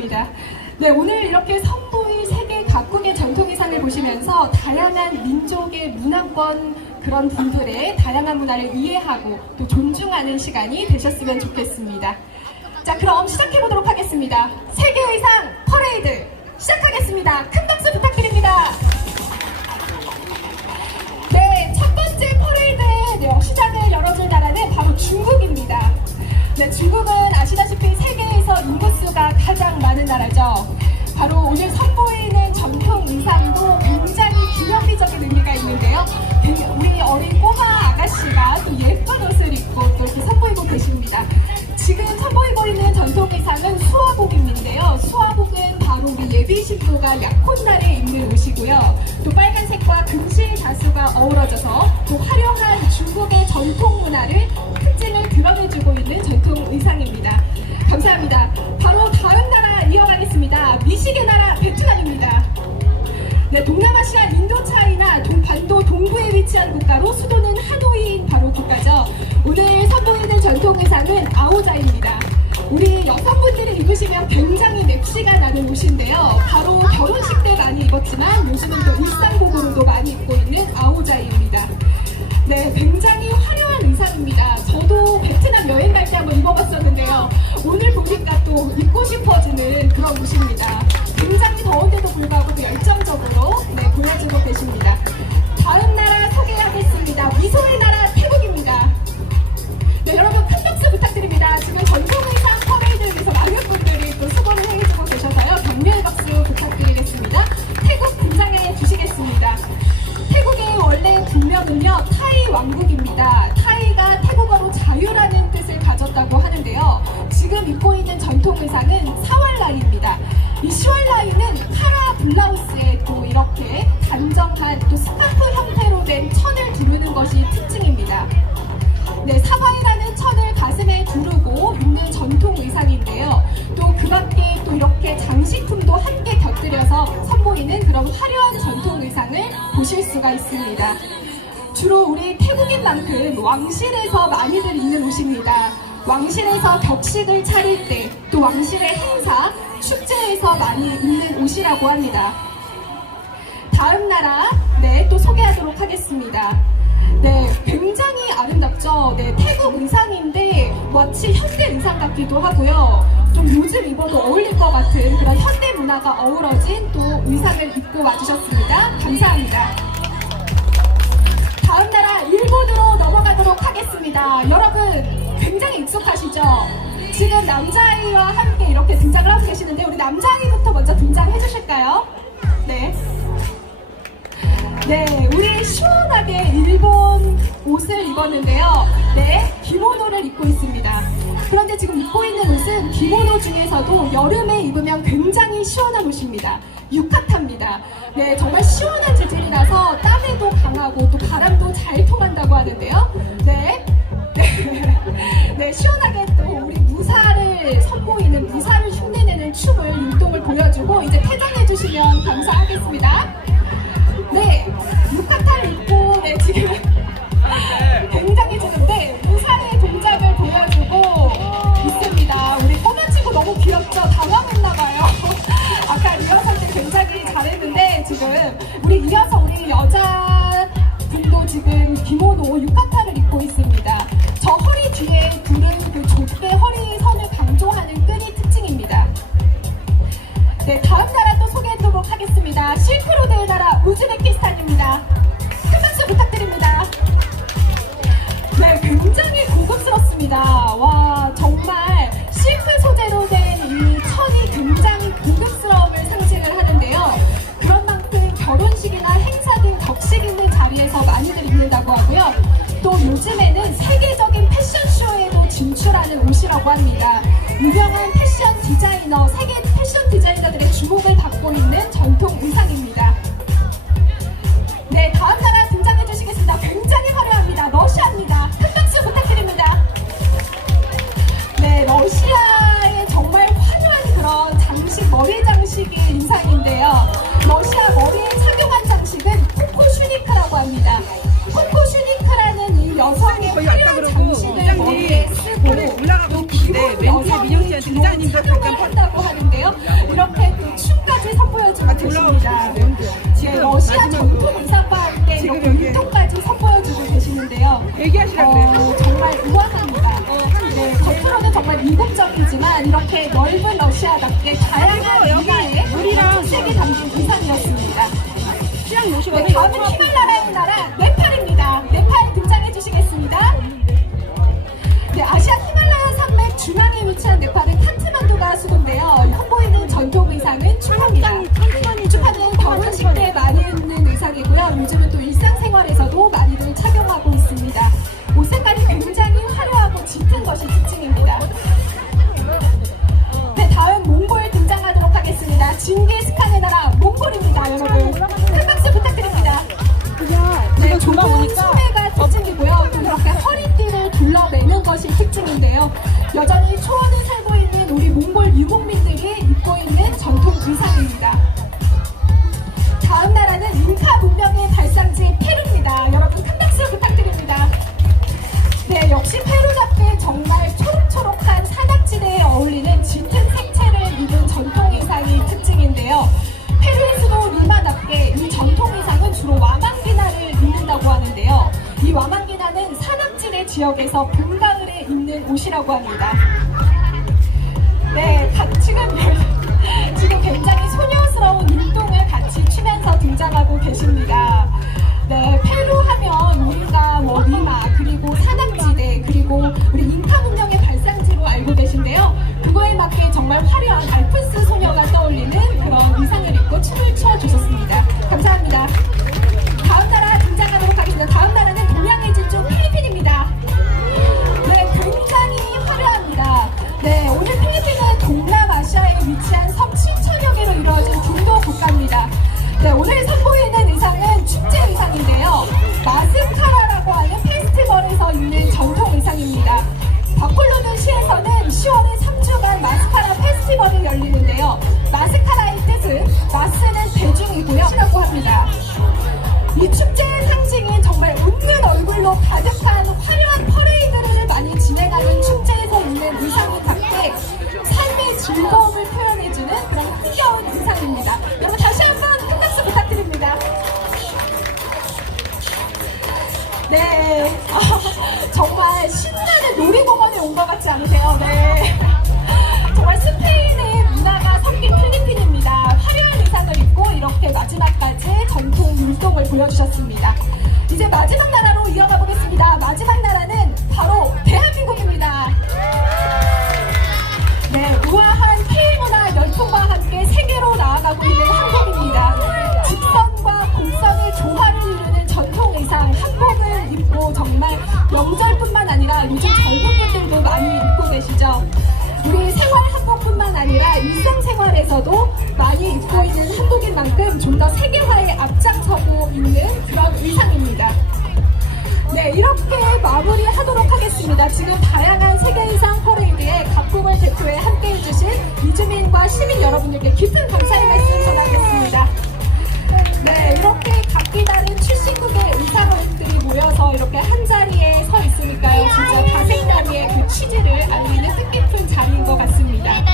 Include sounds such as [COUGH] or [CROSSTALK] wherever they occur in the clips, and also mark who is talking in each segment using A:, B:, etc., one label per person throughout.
A: 입니다. 네, 오늘 이렇게 선보일 세계 각국의 전통 의상을 보시면서 다양한 민족의 문화권 그런 분들의 다양한 문화를 이해하고 또 존중하는 시간이 되셨으면 좋겠습니다. 자, 그럼 시작해 보도록 하겠습니다. 세계 의상 퍼레이드 시작하겠습니다. 큰 박수 부탁드립니다. 네, 첫 번째 퍼레이드의 시작을 열어줄 나라는 바로 중국입니다. 네, 중국은 세계에서 인구수가 가장 많은 나라죠. 바로 오늘 선보이는 전통 의상도 굉장히 기념비적인 의미가 있는데요. 굉장히 우리 어린 꼬마 아가씨가 또 예쁜 옷을 입고 또 이렇게 선보이고 계십니다. 지금 선보이고 있는 전통 의상은 수화복인데요. 수화복은 바로 우리 예비 신부가 약혼날에 입는 옷이고요. 또 빨간색과 금실 다수가 어우러져서 또 화려한 중국의 전통 문화를 특징을 드러내주고 있는 전통 의상입니다. 감사합니다. 바로 다음 나라 이어가겠습니다. 미식의 나라 베트남입니다. 네, 동남아시아 인도차이나 동, 반도 동부에 위치한 국가로 수도는 하노이인 바로 국가죠. 오늘 선보이는 전통 의상은 아오자입니다. 우리 여성분들이 입으시면 굉장히 맵시가 나는 옷인데요. 바로 결혼식 때 많이 입었지만 요즘은 또 일상복으로도 많이 입고 있는 아오자입니다. 네, 굉장히 화려한 의상입니다. 저도 베트남 여행 갈 때 한번 입어봤었는데요. 오늘 보니까 또 입고 싶어지는 그런 옷입니다. 굉장히 더운데도 불구하고 또 열정적으로 네, 보여주고 계십니다. 다음 나라 소개하겠습니다. 미소의 나라 태국입니다. 네, 여러분 큰 박수 부탁드립니다. 지금 전통 의상 퍼레이드를 위해서 많은 분들이 또 수고를 해주고 계셔서요. 격려의 박수 부탁드리겠습니다. 태국 등장해 주시겠습니다. 태국의 원래 국명은요 타이 왕국입니다. 지금 입고 있는 전통 의상은 사왈라이입니다. 이 시왈라이는 카라 블라우스에 또 이렇게 단정한 또 스카프 형태로 된 천을 두르는 것이 특징입니다. 네, 사과이라는 천을 가슴에 두르고 입는 전통 의상인데요. 또 그 밖에 또 이렇게 장식품도 함께 곁들여서 선보이는 그런 화려한 전통 의상을 보실 수가 있습니다. 주로 우리 태국인 만큼 왕실에서 많이들 입는 옷입니다. 왕실에서 격식을 차릴 때, 또 왕실의 행사, 축제에서 많이 입는 옷이라고 합니다. 다음 나라, 네, 또 소개하도록 하겠습니다. 네, 굉장히 아름답죠. 네, 태국 의상인데 마치 현대 의상 같기도 하고요. 좀 요즘 입어도 어울릴 것 같은 그런 현대 문화가 어우러진 또 의상을 입고 와주셨습니다. 감사합니다. 다음 나라 일본으로 넘어가도록 하겠습니다. 여러분 굉장히 익숙하시죠? 지금 남자아이와 함께 이렇게 등장을 하고 계시는데 우리 남자아이부터 먼저 등장해 주실까요? 네. 네, 우리 시원하게 일본 옷을 입었는데요. 네, 기모노를 입고 있습니다. 그런데 지금 입고 있는 옷은 기모노 중에서도 여름에 입으면 굉장히 시원한 옷입니다. 유카타입니다. 네, 정말 시원한 재질이라서 땀에도 강하고 또 바람도 잘 통한다고 하는데요. 네. 네, 네, 시원하게 또 우리 무사를 선보이는 무사를 흉내내는 춤을 율동을 보여주고 이제 퇴장해 주시면 감사하겠습니다. 네, 유카타를 입고 네, 지금 [LAUGHS] 굉장히 지금 네, 하겠습니다. 실크로드의 나라 우즈베키스탄입니다. 큰 박수 부탁드립니다. 네, 굉장히 고급스럽습니다. 와, 정말 실크 소재로 된 이 천이 굉장히 고급스러움을 상징을 하는데요. 그런 만큼 결혼식이나 행사 등 격식 있는 자리에서 많이들 입는다고 하고요. 또 요즘에는 세계적인 패션쇼에도 진출하는 옷이라고 합니다. 유명한 패션 디자이너, 세계 패션 디자이너들의 주목을 받고 있는 전통 의상입니다. 네, 다음 나라 등장해 주시겠습니다. 굉장히 화려합니다. 러시아입니다. 큰 박수 부탁드립니다. 네, 러시아의 정말 화려한 그런 장식, 머리 장식의 인상인데요.
B: 민영 씨한테 기자님도
A: 착용을 한다고 하는데요. 이렇게 또 춤까지 선보여주고 계십니다. 네. 지금 러시아 전통 의상과 함께 이렇게 운동까지 선보여주고 계시는데요.
B: 얘기하시라고.
A: 어, 정말 우아합니다. 네, 겉으로는 정말 이국적이지만 이렇게 넓은 러시아답게 다양한 문화의 특색이 담긴 의상이었습니다. 네, 다음은 나라의 나라 네팔입니다. 네팔 등장해 주시겠습니다. 네, 아시아 산맥 중앙에 위치한 네팔은 카트만두가 수도인데요. 선보이는 전통 의상은 추파입니다. 추파는 결혼식 때 많이 입는 의상이고요. 요즘은 또 일상생활에서도 많이들 착용하고 있습니다. 옷 색깔이 굉장히 화려하고 짙은 것이 특징입니다. 네, 다음 몽골 등장하도록 하겠습니다. 징기스칸의 나라 몽골입니다, 여러분. 큰 박수 부탁드립니다. 네, 좁은 소매가 특징이고요. 또 허리띠를 둘러매는 것이 특징인데요. 여전히 초원에 살고 있는 우리 몽골 유목민들이 입고 있는 전통 의상입니다. 다음 나라는 잉카 문명의 발상지 페루입니다. 여러분 큰 박수 부탁드립니다. 네, 역시 페루답게 정말 초록초록한 산악지대에 어울리는 짙은 색채를 입은 전통 의상이 특징인데요. 페루의 수도 리마답게 이 전통 의상은 주로 와망기나를 입는다고 하는데요. 이 와망기나는 산악지대 지역에서 봄, 가을에 입는 옷이라고 합니다. 네, 가- 지금 [LAUGHS] 지금 굉장히 소녀스러운 운동을 같이 추면서 등장하고 계십니다. 네, 페루 하면 우리가 정말 명절뿐만 아니라 요즘 젊은 분들도 많이 입고 계시죠. 우리 생활 한복뿐만 아니라 일상생활에서도 많이 입고 있는 한복인 만큼 좀 더 세계화에 앞장서고 있는 그런 의상입니다. 네, 이렇게 마무리하도록 하겠습니다. 지금 다양한 세계 의상 퍼레이드에 각국을 대표해 함께 해주신 이주민과 시민 여러분들께 깊은 감사의 말씀 취지를 알리는 뜻깊은 자리인 것 같습니다.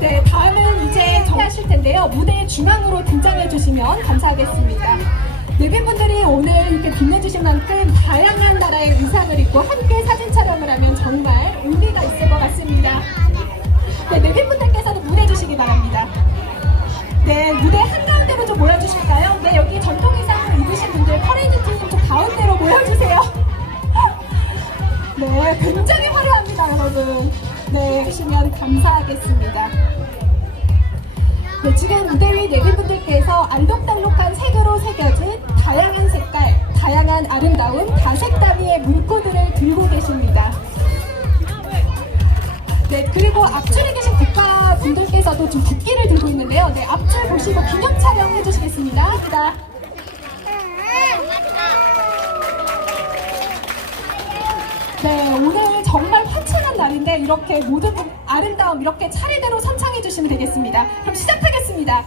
A: 네, 다음은 이제 정하실 텐데요. 무대 중앙으로 등장해 주시면 감사하겠습니다. 내빈분들이 오늘 이렇게 빛내주신 만큼 다양한 나라의 의상을 입고 함께 사진 촬영을 하면 정말 의미가 있을 것 같습니다. 네, 내빈분들께서도 무대 주시기 바랍니다. 네, 무대 한가운데로 좀 모여주실까요? 네, 여기 전통 의상을 입으신 분들 퍼레이드 팀좀 가운데로 모여주세요. 네, 굉장히 화려합니다, 여러분. 네, 해주시면 감사하겠습니다. 네, 지금 무대 위 내빈분들께서 알록달록한 색으로 새겨진 다양한 색깔, 다양한 아름다운 다색 단위의 물코드를 들고 계십니다. 네, 그리고 앞줄에 계신 국가 분들께서도 좀 국기를 들고 있는데요. 네, 앞줄 보시고 기념 촬영 해주시겠습니다. 합니다. 네, 오늘 정말 화창한 날인데 이렇게 모든 분 아름다움 이렇게 차례대로 선창해 주시면 되겠습니다. 그럼 시작하겠습니다.